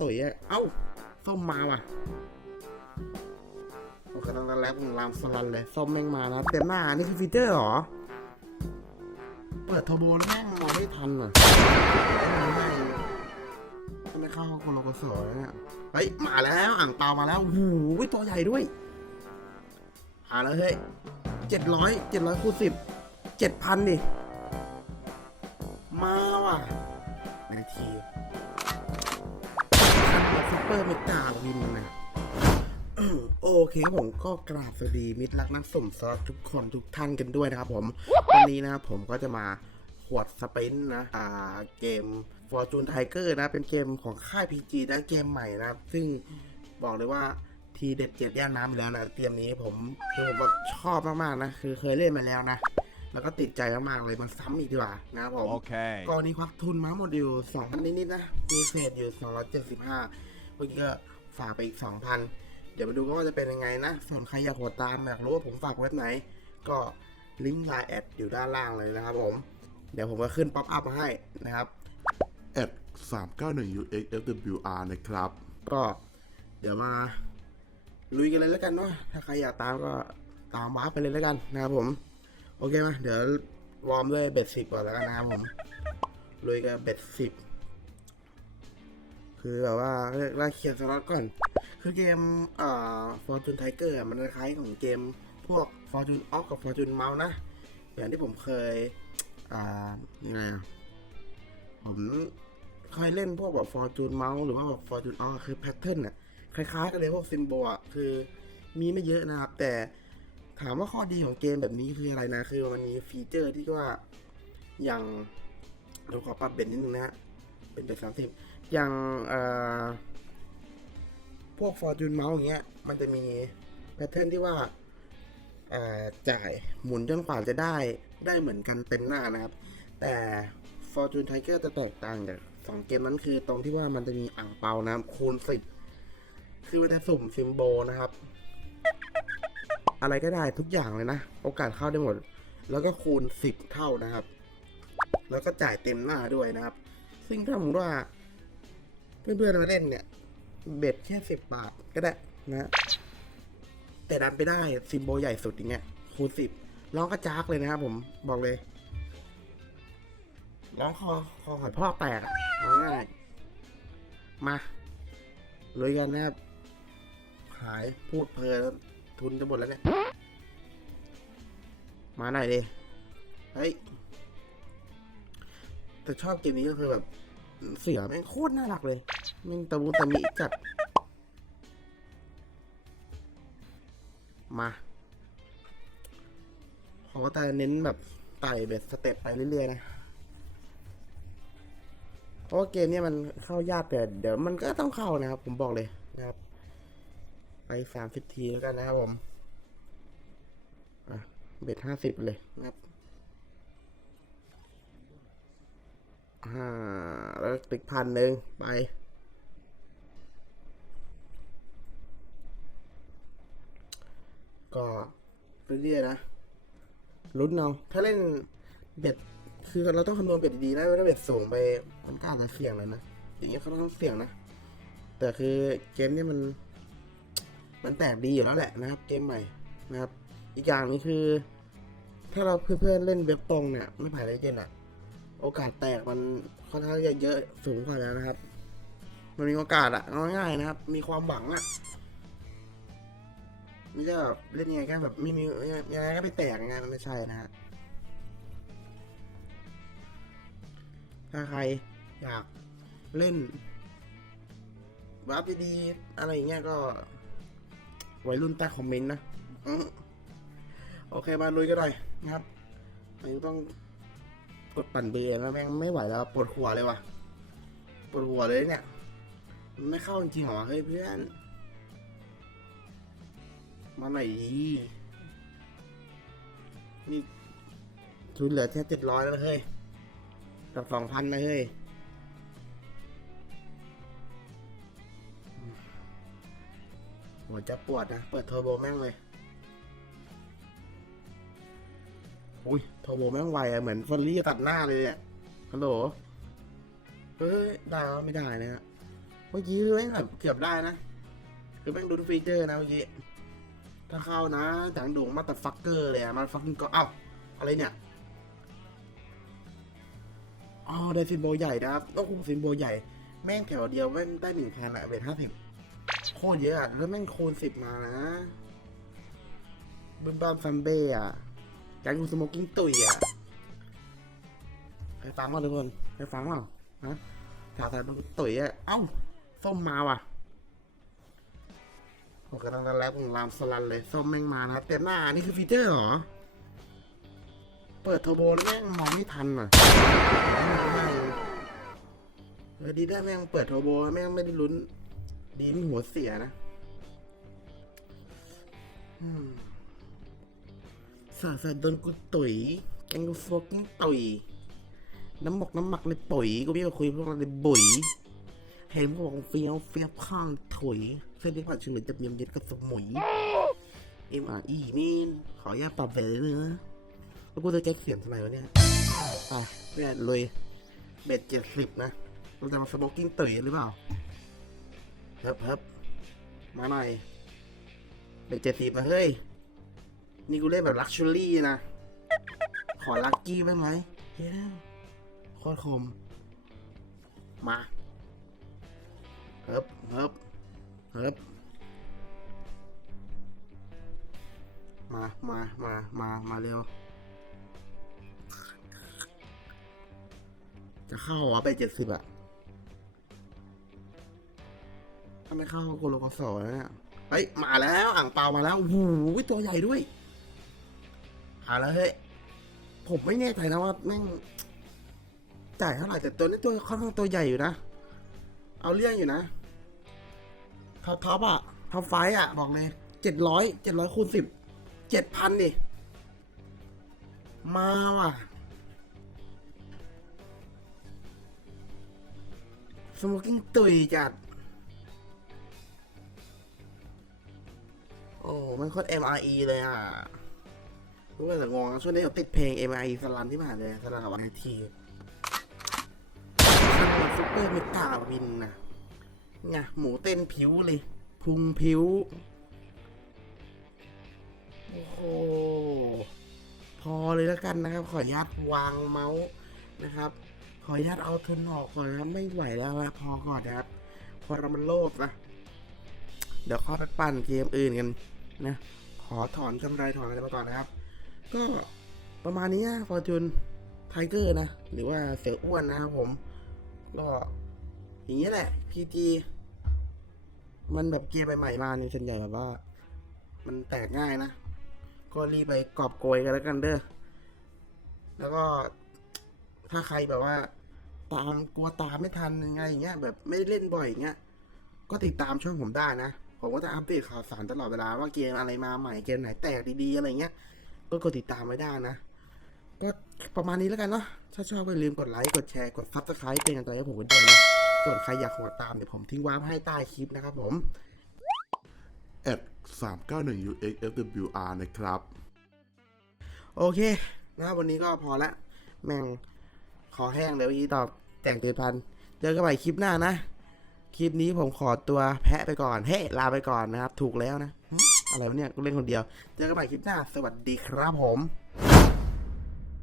ตุ๋ยอะเอ้าส้มมาว่ะโอเคตั้งแต่แรกผมลามสลันเลยส้มแม่งมานะเต็มหน้า นี่คือฟีเจอร์เหรอ เปิดเทอร์โบแล้วแม่งมองไม่ทันอะทำไมเข้าคนเราก็สวยเนี่ยเฮ้ยมาแล้วอ่างเปามาแล้วโอ้โหตัวใหญ่ด้วยหาแล้วเฮ้ยเจ็ดร้อยเจ็ดร้อยคูณสิบเจ็ดพันดิ มาว่ะนาทีซุป เปอร์เมกาวินนะอืมโอเคครับผมก็กราบสวัสดีมิตรรักนักสมซอสทุกคนทุกท่านกันด้วยนะครับผม วันนี้นะครับผมก็จะมาขวดสปรินต์นะ อ่าเกม Fortune Tiger นะ เป็นเกมของค่าย PG นะเกมใหม่นะครับ ซึ่งบอกเลยว่าทีเด็ดเจ็ดย่านน้ำอยู่แล้วนะเกมนี้ผมคือผมแบบชอบมากๆนะ คือเคยเล่นมาแล้วนะ แล้วก็ติดใจมากๆเลยมันซ้ำอีกดีกว่านะครับผม Okay. กรณีควักทุนมาหมดอยู่สองพันนิดๆนะ มีเศษอยู่สองร้อย เจ็ดสิบห้าเมื่อกี้ก็ฝากไปอีกสองพันเดี๋ยวมาดูกันว่าจะเป็นยังไงนะ ส่วนใครอยากกดตามอยากรู้ว่าผมฝากเว็บไหน ก็ลิงก์ไลน์แอดอยู่ด้านล่างเลยนะครับผม เดี๋ยวผมก็ขึ้นป๊อปอัพมาให้นะครับแอด391 UXFWR นะครับ ก็เดี๋ยวมาลุยกันเลยแล้วกันเนาะ ถ้าใครอยากตามก็ตามวาร์ปไปเลยแล้วกันนะครับผม โอเคมาเดี๋ยววอร์มด้วยเบ็ดสิบก่อนแล้วกันนะครับผม ลุยกับเบ็ดสิบ คือแบบว่าเรียกว่าเคลียร์สล็อตก่อน คือเกมอ่อ Fortune Tiger อะมันคล้ายของเกมพวก Fortune Ox กับ Fortune Mouse นะ อย่างที่ผมเคยอ่าไงอะผมเคยเล่นพวกแบบ Fortune Mouse หรือว่าแบบ Fortune Ox คือแพทเทิร์นอะคล้ายๆกันเลยพวกซิมโบอะคือมีไม่เยอะนะครับ แต่ถามว่าข้อดีของเกมแบบนี้คืออะไรนะ คือมันมีฟีเจอร์ที่ว่าอย่างเราขอปรับเบ็ดนิดนึงนะฮะ เป็นเบ็ดสามสิบอย่างพวก Fortune Mouse อย่างเงี้ย มันจะมีแพทเทิร์นที่ว่าจ่ายหมุนจนกว่าจะได้ได้เหมือนกันเต็มหน้านะครับ แต่ Fortune Tiger จะแตกต่างจากสองเกมนั้นคือตรงที่ว่ามันจะมีอ่างเปาน้ำคูณสิบคือมันจะสุ่มซิมโบนะครับ อะไรก็ได้ทุกอย่างเลยนะ โอกาสเข้าได้หมด แล้วก็คูณสิบเท่านะครับ แล้วก็จ่ายเต็มหน้าด้วยนะครับ ซึ่งถ้าผมว่า เพื่อนๆมาเล่นเนี่ย เบ็ดแค่สิบบาทก็ได้นะ แต่ดันไปได้ซิมโบใหญ่สุดอย่างเงี้ยคูณสิบร้องกระจากเลยนะครับผมบอกเลยร้องคอคอหอยพ่อแตกอะเอาง่ายมาลุยกันนะครับหายพูดเพลินทุนจะหมดแล้วเนี่ย มาหน่อยดิเฮ้ย แต่ชอบเกมนี้ก็คือแบบ เสือแม่งโคตรน่ารักเลยแม่งตะมุตะมิจัด มาเขาก็จะเน้นแบบไต่เบ็ดสเต็ปไปเรื่อยๆนะเพราะว่าเกมนี้มันเข้ายากแต่เดี๋ยวมันก็ต้องเข้านะครับ ผมบอกเลยนะครับ ไปสามสิบทีแล้วกันนะครับผม อะ เบ็ดห้าสิบเลยนะครับ อ่าแล้วติ๊กพันหนึ่งไป ก็เรื่อยๆนะลุ้นเอาถ้าเล่นเบ็ดคือเราต้องคำนวณเบ็ดดีๆนะไม่ได้เบ็ดสูงไปมันก็อาจจะเสี่ยงเลยนะอย่างเงี้ยเขาต้องเสี่ยงนะ แต่คือเกมนี้มัน มันแตกดีอยู่แล้วแหละนะครับ เกมใหม่นะครับ อีกอย่างนึงคือ ถ้าเราเพื่อนๆเล่นเว็บตรงเนี่ย ไม่ผ่านเลเจนด์อะ โอกาสแตกมันค่อนข้างจะเยอะสูงกว่าแล้วนะครับ มันมีโอกาสอะง่ายๆนะครับ มีความหวังอะไม่ใช่แบบเล่นยังไงก็แบบไม่มียังไงก็ไปแตกยังไงมันไม่ใช่นะฮะถ้าใครอยากเล่นวาร์ปดีๆอะไรอย่างเงี้ยก็ไวัยรุ่นใต้คอมเมนต์นะ โอเคมาลุยกันหน่อยนะครับมันต้อง กดปั่นเบรแล้วแม่งไม่ไหวแล้วปวดหัวเลยว่ะปวดหัวเลยเนี่ยมันไม่เข้าจริงหรอเฮ้ยเพื่อนมาหน่อยดีนี่ทุนเหลือแค่เจ็ดร้อยแล้วเฮ้ยกับสองพันนะเฮ้ยหัวจะปวดนะ เปิดเทอร์โบแม่งเลย อุ้ยเทอร์โบแม่งไวอะเหมือนฟอลลี่ตัดหน้าเลยเนี่ยฮัลโหลเฮ้ยได้แล้วไม่ได้นะฮะเมื่อกี้แม่งแบบเกือบได้นะคือแม่งดูฟีเจอร์นะเมื่อกี้ถ้าเข้านะจังดุงมาแต่ฟักเกอร์เลยอะมาฟักกิ้งก็เอ้าอะไรเนี่ยอ๋อได้ซิมโบลใหญ่นะครับต้องคุมซิมโบลใหญ่ แม่งแค่วเดียวแม่งได้หนึ่งพันอะเบทห้าสิบโคตรเยอะอะแล้วแม่งคูณสิบมานะบึ้มบ้ามซัมเบ้อะ แกงกูสโมกิ้งตุยอะใครฟังมาทุกคนใครฟังมาฮะถามแต่มันตุยอะเอ้าส้มมาว่ะผมกำลังจะแลบของรามสลันเลยส้มแม่งมานะครับเต็มหน้านี่คือฟีเจอร์เหรอ เปิดโทรโบแล้วแม่งมองไม่ทันอะเออดีได้แม่งเปิดโทรโบแม่งไม่ได้ลุ้นดีนี่หัวเสียนะ อืม สาสาโดนกูตุ๋ยแกงกูฟกกิ้งตุ๋ยน้ำหมกน้ำหมักเลยปุ๋ยกูไม่มาคุยพวกเราเลยบุ๋ยเห็นบอกเฟี้ยวเฟี้ยวข้างถุยเส้นที่ผ่านชื่อจะเมียมเย็ดกับสมุยเอ็มอาร์อีมีนขออนุญาตปรับเบรเลยนะแล้วกูจะแจ็คเสียงทำไมวะเนี่ยไปเพื่อนเลยเบ็ดเจ็ดสิบนะเราจะมาสโมกกิ้งตุ๋ยหรือเปล่าเฮิบเฮิบมาหน่อยเบ็ดเจ็ดสิบนะเฮ้ย นี่กูเล่นแบบลักชัวรี่นะ ขอลักกี้บ้ไหมเย้โคตรคม มาเฮิบเฮิบเฮิบมา มา มา มา มาเร็ว จะเข้าหรอไปเจ็ดสิบอะถ้าไม่เข้าโกโลกสอแล้วเนี่ยเฮ้ย มาแล้ว อ่างเปามาแล้วโอ้โหตัวใหญ่ด้วย หาแล้วเฮ้ยผมไม่แน่ใจนะว่าแม่งจ่ายเท่าไหร่แต่ตัวนี้ตัวค่อนข้างตัวใหญ่อยู่นะ เอาเรื่องอยู่นะท็อปท็อปอะท็อปไฟว์อะบอกเลยเจ็ดร้อยเจ็ดร้อยคูณสิบเจ็ดพันดิมาว่ะ สโมกิ้งตุยจัด โอ้มันโคตร MRE เลยอะ รู้ว่าแต่งงช่วงนี้เราติดเพลง MRE สลันที่ผ่านเลยสลันกับวันทีซุปเปอร์เมกาวินนะไงหมูเต้นผิวเลยพุงผิว โอ้โห พอเลยแล้วกันนะครับ ขออนุญาตวางเมาส์นะครับ ขออนุญาตเอาทุนออกก่อนนะไม่ไหวแล้วนะพอก่อนนะครับ พอเรามันโลภนะ เดี๋ยวข้าไปปั่นเกมอื่นกันนะ ขอถอนกำไรถอนอะไรมาก่อนนะครับ ก็ประมาณนี้ฟอร์จูนไทเกอร์นะ หรือว่าเสืออ้วนนะครับผม ก็อย่างนี้แหละ PG มันแบบเกียร์ใหม่ๆมาเนี่ยส่วนใหญ่แบบว่า มันแตกง่ายนะ ก็รีบไปกอบโกยกันแล้วกันเด้อ แล้วก็ถ้าใครแบบว่า ตามกลัวตามไม่ทันยังไงอย่างเงี้ย แบบไม่ได้เล่นบ่อยอย่างเงี้ย ก็ติดตามช่องผมได้นะ ผมก็จะอัปเดตข่าวสารตลอดเวลาว่าเกมอะไรมาใหม่เกมไหนแตกดีๆอะไรเงี้ย ก็กดติดตามไว้ได้นะ ก็ประมาณนี้แล้วกันเนาะถ้าชอบก็อย่าลืมกดไลค์กดแชร์กดซับสไครป์เป็นกำลังใจให้ผมกันด้วยนะส่วนใครอยากขอตามเดี๋ยวผมทิ้งวาร์ปให้ใต้คลิปนะครับผม at 391 UXFWR นะครับ โอเคนะครับวันนี้ก็พอละ แม่งขอแห้งเลยเมื่อกี้ตอบแต่งเตือนพันเจอกันใหม่คลิปหน้านะ คลิปนี้ผมขอตัวแพะไปก่อน เฮ้ ลาไปก่อนนะครับ ถูกแล้วนะหึ อะไรวะเนี่ยกูเล่นคนเดียว เจอกันใหม่คลิปหน้า สวัสดีครับผม